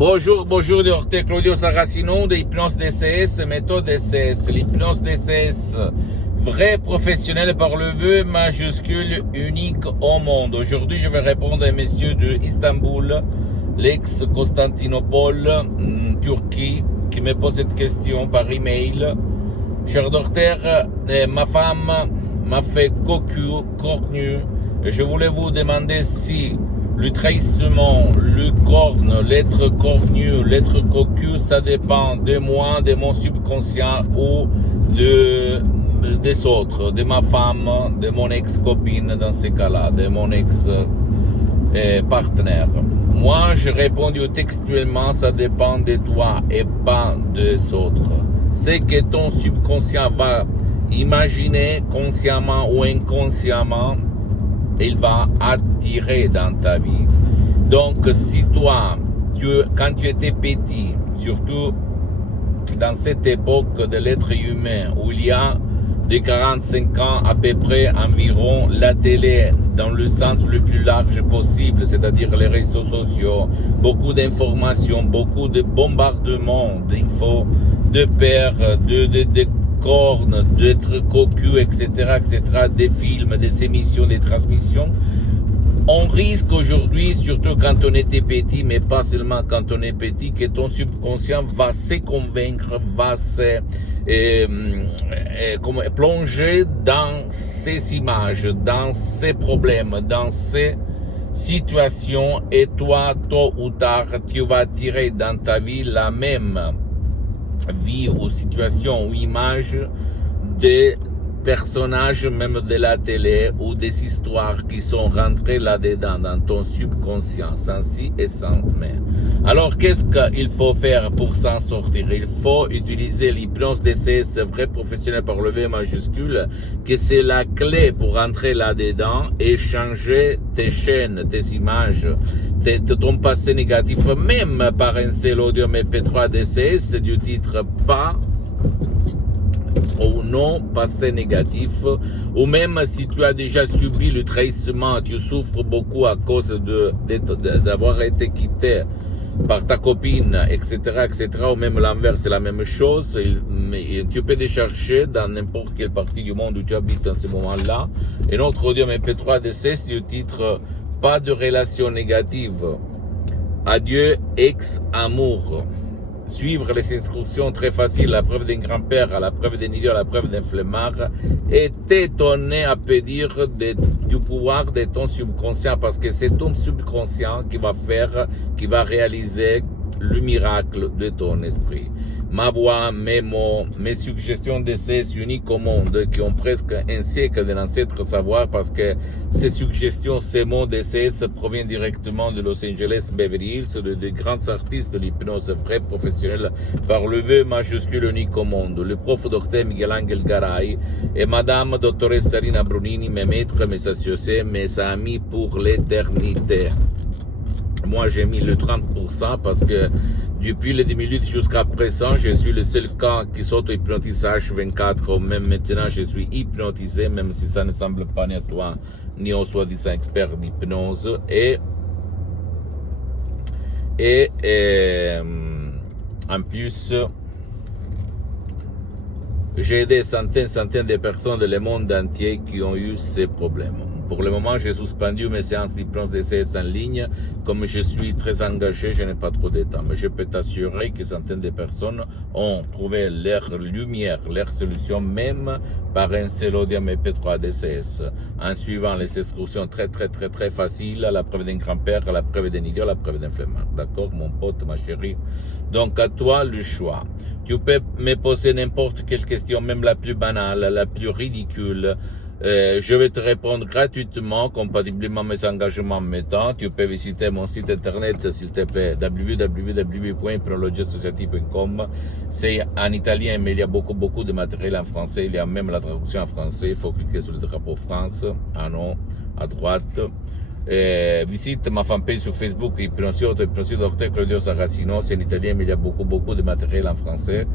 Bonjour, docteur Claudio Saracino de Hypnose DCS, méthode DCS. L'hypnose DCS, vrai professionnel par le vœu majuscule, unique au monde. Aujourd'hui, je vais répondre à un monsieur de Istanbul, l'ex-Constantinople, Turquie, qui me pose cette question par email. Cher docteur, ma femme m'a fait cocu, cornu. Je voulais vous demander si le trahissement, le corne, l'être cornu, l'être cocu, ça dépend de moi, de mon subconscient ou des autres, de ma femme, de mon ex-copine dans ces cas-là, de mon ex-partenaire. Moi, je réponds textuellement, ça dépend de toi et pas des autres. C'est que ton subconscient va imaginer consciemment ou inconsciemment, il va attirer dans ta vie. Donc, si toi, quand tu étais petit, surtout dans cette époque de l'être humain, où il y a de 45 ans à peu près environ, la télé, dans le sens le plus large possible, c'est-à-dire les réseaux sociaux, beaucoup d'informations, beaucoup de bombardements d'infos, de pères, de cornes, d'être cocu, etc., des films, des émissions, des transmissions. On risque aujourd'hui, surtout quand on était petit, mais pas seulement quand on est petit, que ton subconscient va se convaincre, va se plonger dans ces images, dans ces problèmes, dans ces situations, et toi, tôt ou tard, tu vas attirer dans ta vie la même vie ou situation ou image des personnages même de la télé ou des histoires qui sont rentrées là-dedans dans ton subconscient, sans si et sans mais. Alors qu'est-ce qu'il faut faire pour s'en sortir? Il faut utiliser l'hypnose DCS, vrai professionnel par le V majuscule, que c'est la clé pour rentrer là-dedans et changer tes chaînes, tes images, ton passé négatif, même par un seul audio MP3 DCS du titre pas ou non passé négatif, ou même si tu as déjà subi le trahissement, tu souffres beaucoup à cause d'avoir été quitté par ta copine, etc., ou même l'inverse, c'est la même chose. Tu peux décharger dans n'importe quelle partie du monde où tu habites en ce moment-là. Et notre audio MP3 DCS du titre pas de relation négative. Adieu ex-amour. Suivre les instructions très faciles, la preuve d'un grand-père, à la preuve d'un idiot, à la preuve d'un flemmard, et t'étonner à peu dire du pouvoir de ton subconscient, parce que c'est ton subconscient qui va réaliser le miracle de ton esprit. Ma voix, mes mots, mes suggestions d'essais uniques au monde, qui ont presque un siècle de l'ancêtre savoir, parce que ces suggestions, ces mots d'essais proviennent directement de Los Angeles, Beverly Hills, de grands artistes de l'hypnose vraie professionnelle par le vœu majuscule unique au monde. Le prof docteur Miguel Angel Garay et madame doctoresse Sarina Brunini, mes maîtres, mes associés, mes amis pour l'éternité. Moi, j'ai mis le 30% parce que depuis les 10 minutes jusqu'à présent, je suis le seul cas qui s'auto-hypnotise H24, ou même maintenant, je suis hypnotisé, même si ça ne semble pas ni à toi, ni aux soi-disant experts d'hypnose. Et en plus, j'ai aidé centaines de personnes dans le monde entier qui ont eu ces problèmes. Pour le moment, j'ai suspendu mes séances d'hypnose DCS en ligne. Comme je suis très engagé, je n'ai pas trop de temps. Mais je peux t'assurer que centaines de personnes ont trouvé leur lumière, leur solution, même par un seul audio MP3 DCS, en suivant les instructions très faciles, à la preuve d'un grand-père, à la preuve d'un idiot, à la preuve d'un flemmard. D'accord, mon pote, ma chérie? Donc, à toi le choix. Tu peux me poser n'importe quelle question, même la plus banale, la plus ridicule. Je vais te répondre gratuitement, compatiblement à mes engagements en mes temps. Tu peux visiter mon site internet, s'il te plaît, www.hypnologieassociative.com. C'est en italien, mais il y a beaucoup de matériel en français. Il y a même la traduction en français. Il faut cliquer sur le drapeau France, en haut, à droite. Visite ma fanpage sur Facebook, Hypnosio Docteur Claudio Saracino. C'est en italien, mais il y a beaucoup de matériel en français.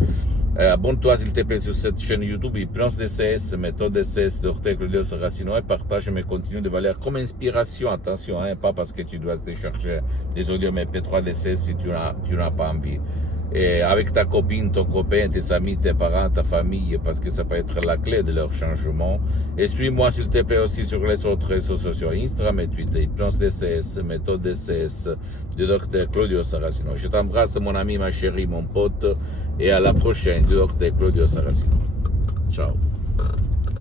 Abonne-toi s'il te plaît sur cette chaîne YouTube Hypnose DCS, méthode DCS, Dr Claudio Saracino, et partage mes contenus de valeur comme inspiration. Attention, hein, pas parce que tu dois télécharger des audios MP3 DCS si tu n'as pas envie. Et avec ta copine, ton copain, tes amis, tes parents, ta famille, parce que ça peut être la clé de leur changement. Et suis-moi s'il te plaît aussi sur les autres réseaux sociaux, Instagram et Twitter, Hypnose DCS, méthode DCS, de Dr Claudio Saracino. Je t'embrasse mon ami, ma chérie, mon pote, et à la prochaine, du Dr Claudio Saracino. Ciao.